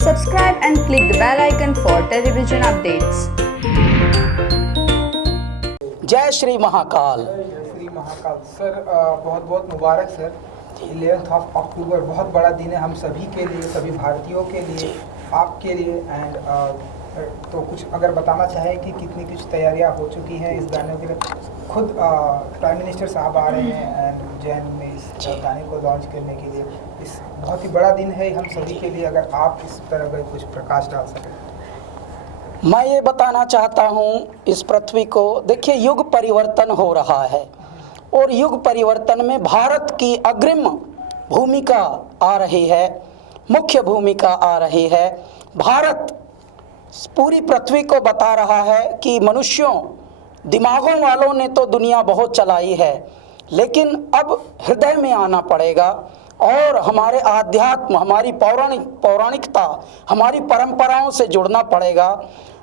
Subscribe and click the bell icon for television updates. जय Shri Mahakal. Shri Mahakal sir, बहुत बहुत मुबारक sir. 11 अक्टूबर बहुत बड़ा दिन है हम सभी के लिए, सभी भारतीयों के लिए, आपके लिए। एंड तो कुछ अगर बताना चाहें कि कितनी कुछ तैयारियां हो चुकी हैं इस गाने के लिए। खुद प्राइम मिनिस्टर साहब आ रहे हैं एंड उज्जैन में इस गाने को लॉन्च करने के लिए। इस बहुत ही बड़ा दिन है हम सभी के लिए, अगर आप इस तरह का कुछ प्रकाश डाल सकें। मैं ये बताना चाहता हूँ इस पृथ्वी को, देखिए युग परिवर्तन हो रहा है और युग परिवर्तन में भारत की अग्रिम भूमिका आ रही है, मुख्य भूमिका आ रही है। भारत पूरी पृथ्वी को बता रहा है कि मनुष्यों, दिमागों वालों ने तो दुनिया बहुत चलाई है, लेकिन अब हृदय में आना पड़ेगा और हमारे आध्यात्म, हमारी पौराणिकता, हमारी परंपराओं से जुड़ना पड़ेगा।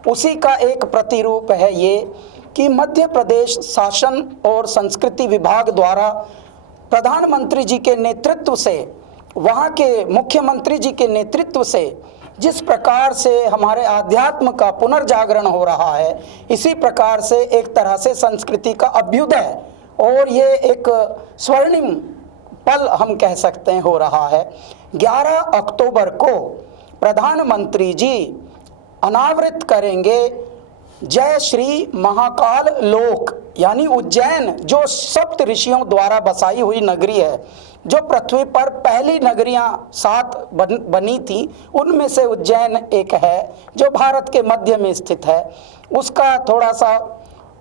उसी का एक प्रतिरूप है ये कि मध्य प्रदेश शासन और संस्कृति विभाग द्वारा प्रधानमंत्री जी के नेतृत्व से, वहाँ के मुख्यमंत्री जी के नेतृत्व से जिस प्रकार से हमारे आध्यात्म का पुनर्जागरण हो रहा है, इसी प्रकार से एक तरह से संस्कृति का अभ्युदय और ये एक स्वर्णिम पल हम कह सकते हैं हो रहा है। 11 अक्टूबर को प्रधानमंत्री जी अनावृत करेंगे जय श्री महाकाल लोक, यानी उज्जैन, जो सप्त ऋषियों द्वारा बसाई हुई नगरी है, जो पृथ्वी पर पहली नगरियां 7 बनी थी, उनमें से उज्जैन एक है जो भारत के मध्य में स्थित है। उसका थोड़ा सा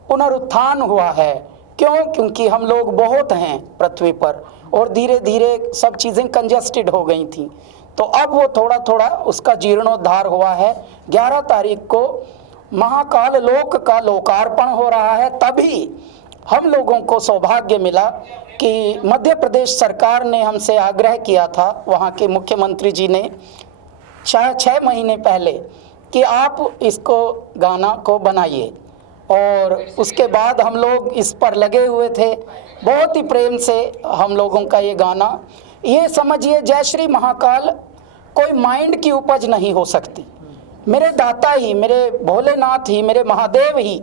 पुनरुत्थान हुआ है। क्यों? क्योंकि हम लोग बहुत हैं पृथ्वी पर और धीरे धीरे सब चीज़ें कंजस्टेड हो गई थी, तो अब वो थोड़ा थोड़ा उसका जीर्णोद्धार हुआ है। 11 तारीख को महाकाल लोक का लोकार्पण हो रहा है। तभी हम लोगों को सौभाग्य मिला कि मध्य प्रदेश सरकार ने हमसे आग्रह किया था, वहाँ के मुख्यमंत्री जी ने 6 महीने पहले, कि आप इसको गाना को बनाइए, और उसके बाद हम लोग इस पर लगे हुए थे। बहुत ही प्रेम से हम लोगों का ये गाना, ये समझिए जय श्री महाकाल कोई माइंड की उपज नहीं हो सकती। मेरे दाता ही, मेरे भोलेनाथ ही, मेरे महादेव ही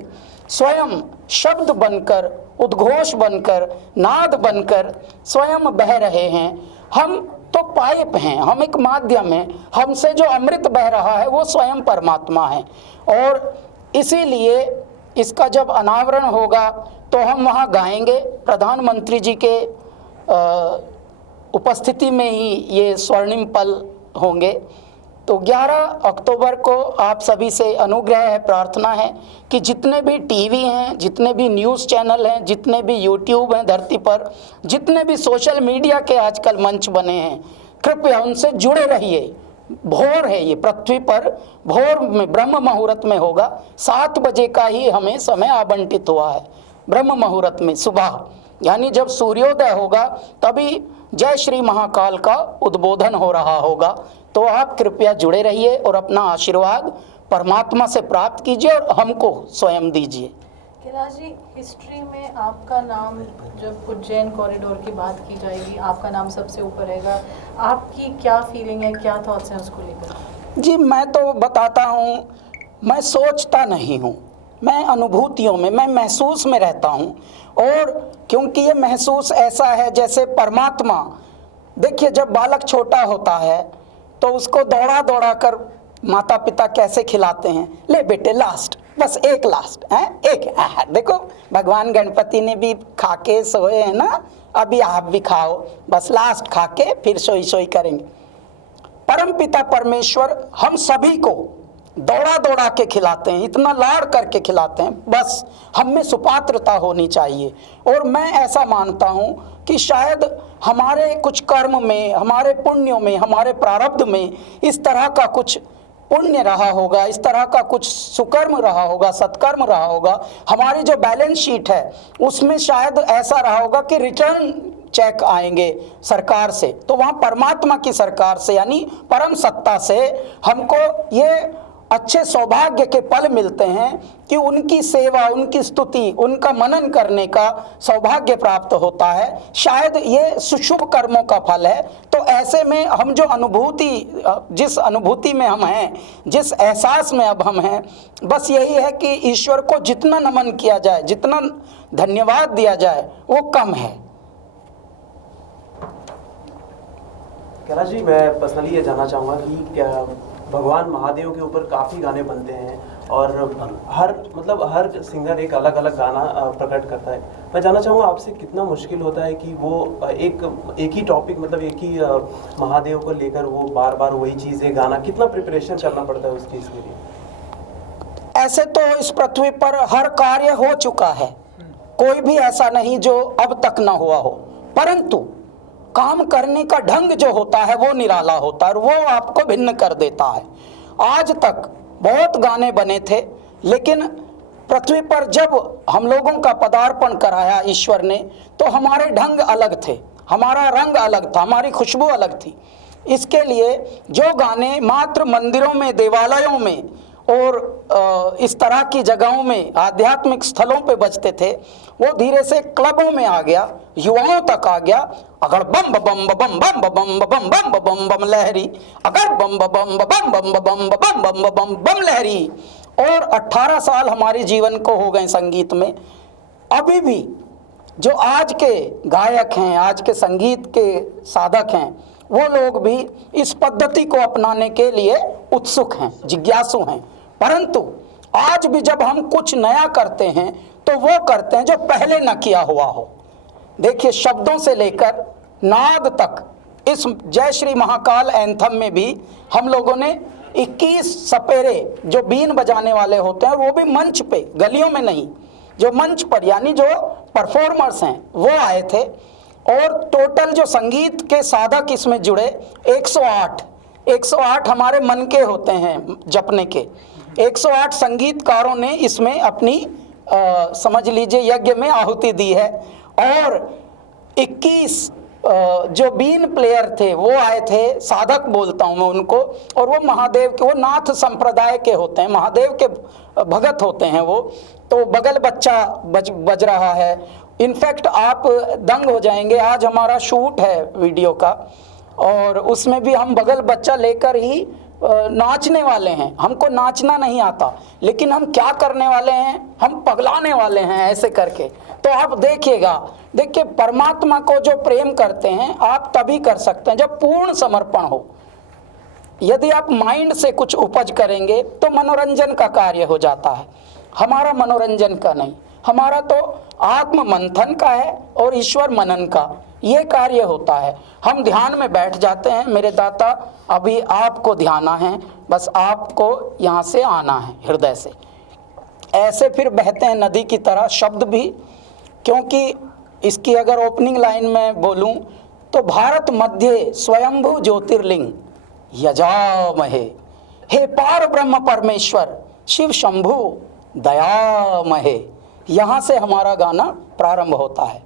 स्वयं शब्द बनकर, उद्घोष बनकर, नाद बनकर स्वयं बह रहे हैं। हम तो पाइप हैं, हम एक माध्यम हैं, हमसे जो अमृत बह रहा है वो स्वयं परमात्मा है। और इसीलिए इसका जब अनावरण होगा तो हम वहाँ गाएंगे, प्रधानमंत्री जी के उपस्थिति में ही ये स्वर्णिम पल होंगे। तो 11 अक्टूबर को आप सभी से अनुग्रह है, प्रार्थना है कि जितने भी टीवी हैं, जितने भी न्यूज़ चैनल हैं, जितने भी यूट्यूब हैं धरती पर, जितने भी सोशल मीडिया के आजकल मंच बने हैं, कृपया उनसे जुड़े रहिए। भोर है ये पृथ्वी पर, भोर में ब्रह्म मुहूर्त में होगा। 7 बजे का ही हमें समय आवंटित हुआ है ब्रह्म मुहूर्त में, सुबह, यानी जब सूर्योदय होगा तभी जय श्री महाकाल का उद्बोधन हो रहा होगा। तो आप कृपया जुड़े रहिए और अपना आशीर्वाद परमात्मा से प्राप्त कीजिए और हमको स्वयं दीजिए। कैलाश जी, हिस्ट्री में आपका नाम, जब उज्जैन कॉरिडोर की बात की जाएगी, आपका नाम सबसे ऊपर रहेगा। आपकी क्या फीलिंग है, क्या थॉट्स हैं उसको लेकर? जी, मैं तो बताता हूँ, मैं सोचता नहीं हूँ, मैं अनुभूतियों में, मैं महसूस में रहता हूँ। और क्योंकि ये महसूस ऐसा है जैसे परमात्मा, देखिए जब बालक छोटा होता है तो उसको दौड़ा दौड़ा कर माता पिता कैसे खिलाते हैं, ले बेटे लास्ट, बस एक लास्ट है, एक देखो भगवान गणपति ने भी खा के सोए हैं ना, अभी आप भी खाओ, बस लास्ट खा के फिर सोई सोई करेंगे। परम पिता परमेश्वर हम सभी को दौड़ा दौड़ा के खिलाते हैं, इतना लाड़ करके खिलाते हैं, बस हम में सुपात्रता होनी चाहिए। और मैं ऐसा मानता हूँ कि शायद हमारे कुछ कर्म में, हमारे पुण्यों में, हमारे प्रारब्ध में इस तरह का कुछ पुण्य रहा होगा, इस तरह का कुछ सुकर्म रहा होगा, सत्कर्म रहा होगा। हमारी जो बैलेंस शीट है उसमें शायद ऐसा रहा होगा कि रिटर्न चेक आएंगे सरकार से, तो वहाँ परमात्मा की सरकार से, यानी परम सत्ता से हमको ये अच्छे सौभाग्य के पल मिलते हैं कि उनकी सेवा, उनकी स्तुति, उनका मनन करने का सौभाग्य प्राप्त होता है। शायद ये सुशुभ कर्मों का फल है। तो ऐसे में हम जो जिस अनुभूति में हम हैं, जिस एहसास में अब हम हैं, बस यही है कि ईश्वर को जितना नमन किया जाए, जितना धन्यवाद दिया जाए, वो कम है। कैलाश जी, मैं पर्सनली ये जानना चाहूँगा कि क्या भगवान महादेव के ऊपर काफ़ी गाने बनते हैं और हर सिंगर एक अलग अलग गाना प्रकट करता है। मैं जानना चाहूँगा आपसे, कितना मुश्किल होता है कि वो एक ही टॉपिक, मतलब एक ही महादेव को लेकर वो बार बार वही चीज़ें गाना, कितना प्रिपरेशन करना पड़ता है उस चीज़ के लिए? ऐसे तो इस पृथ्वी पर हर कार्य हो चुका है, कोई भी ऐसा नहीं जो अब तक ना हुआ हो, परंतु काम करने का ढंग जो होता है वो निराला होता है और वो आपको भिन्न कर देता है। आज तक बहुत गाने बने थे, लेकिन पृथ्वी पर जब हम लोगों का पदार्पण कराया ईश्वर ने, तो हमारे ढंग अलग थे, हमारा रंग अलग था, हमारी खुशबू अलग थी। इसके लिए जो गाने मात्र मंदिरों में, देवालयों में और इस तरह की जगहों में, आध्यात्मिक स्थलों पे बजते थे, वो धीरे से क्लबों में आ गया, युवाओं तक आ गया। अगर बम बम बम बम बम बम बम बम बम लहरी, अगर बम बम बम बम बम बम बम बम बम लहरी। और 18 साल हमारे जीवन को हो गए संगीत में। अभी भी जो आज के गायक हैं, आज के संगीत के साधक हैं, वो लोग भी इस पद्धति को अपनाने के लिए उत्सुक हैं, जिज्ञासु हैं। परंतु आज भी जब हम कुछ नया करते हैं तो वो करते हैं जो पहले न किया हुआ हो। देखिए, शब्दों से लेकर नाद तक, इस जय श्री महाकाल एंथम में भी हम लोगों ने 21 सपेरे जो बीन बजाने वाले होते हैं, वो भी मंच पे, गलियों में नहीं, जो मंच पर, यानी जो परफॉर्मर्स हैं वो आए थे। और टोटल जो संगीत के साधक इसमें जुड़े 108 हमारे मन के होते हैं जपने के। 108 संगीतकारों ने इसमें अपनी समझ लीजिए यज्ञ में आहुति दी है। और 21 जो बीन प्लेयर थे वो आए थे, साधक बोलता हूँ मैं उनको, और वो महादेव के, वो नाथ संप्रदाय के होते हैं, महादेव के भगत होते हैं वो। तो बगल बच्चा बज रहा है। इनफैक्ट आप दंग हो जाएंगे, आज हमारा शूट है वीडियो का और उसमें भी हम बगल बच्चा लेकर ही नाचने वाले हैं। हमको नाचना नहीं आता, लेकिन हम क्या करने वाले हैं, हम पगलाने वाले हैं ऐसे करके। तो आप देखिएगा, देखिए परमात्मा को जो प्रेम करते हैं आप तभी कर सकते हैं जब पूर्ण समर्पण हो। यदि आप माइंड से कुछ उपज करेंगे तो मनोरंजन का कार्य हो जाता है। हमारा मनोरंजन का नहीं, हमारा तो आत्म मंथन का है और ईश्वर मनन का ये कार्य होता है। हम ध्यान में बैठ जाते हैं, मेरे दाता अभी आपको ध्याना है, बस आपको यहाँ से आना है हृदय से। ऐसे फिर बहते हैं नदी की तरह शब्द भी, क्योंकि इसकी अगर ओपनिंग लाइन में बोलूं तो भारत मध्य स्वयंभू ज्योतिर्लिंग यजामहे, हे पार ब्रह्म परमेश्वर शिव शंभु दयामहे। यहाँ से हमारा गाना प्रारंभ होता है।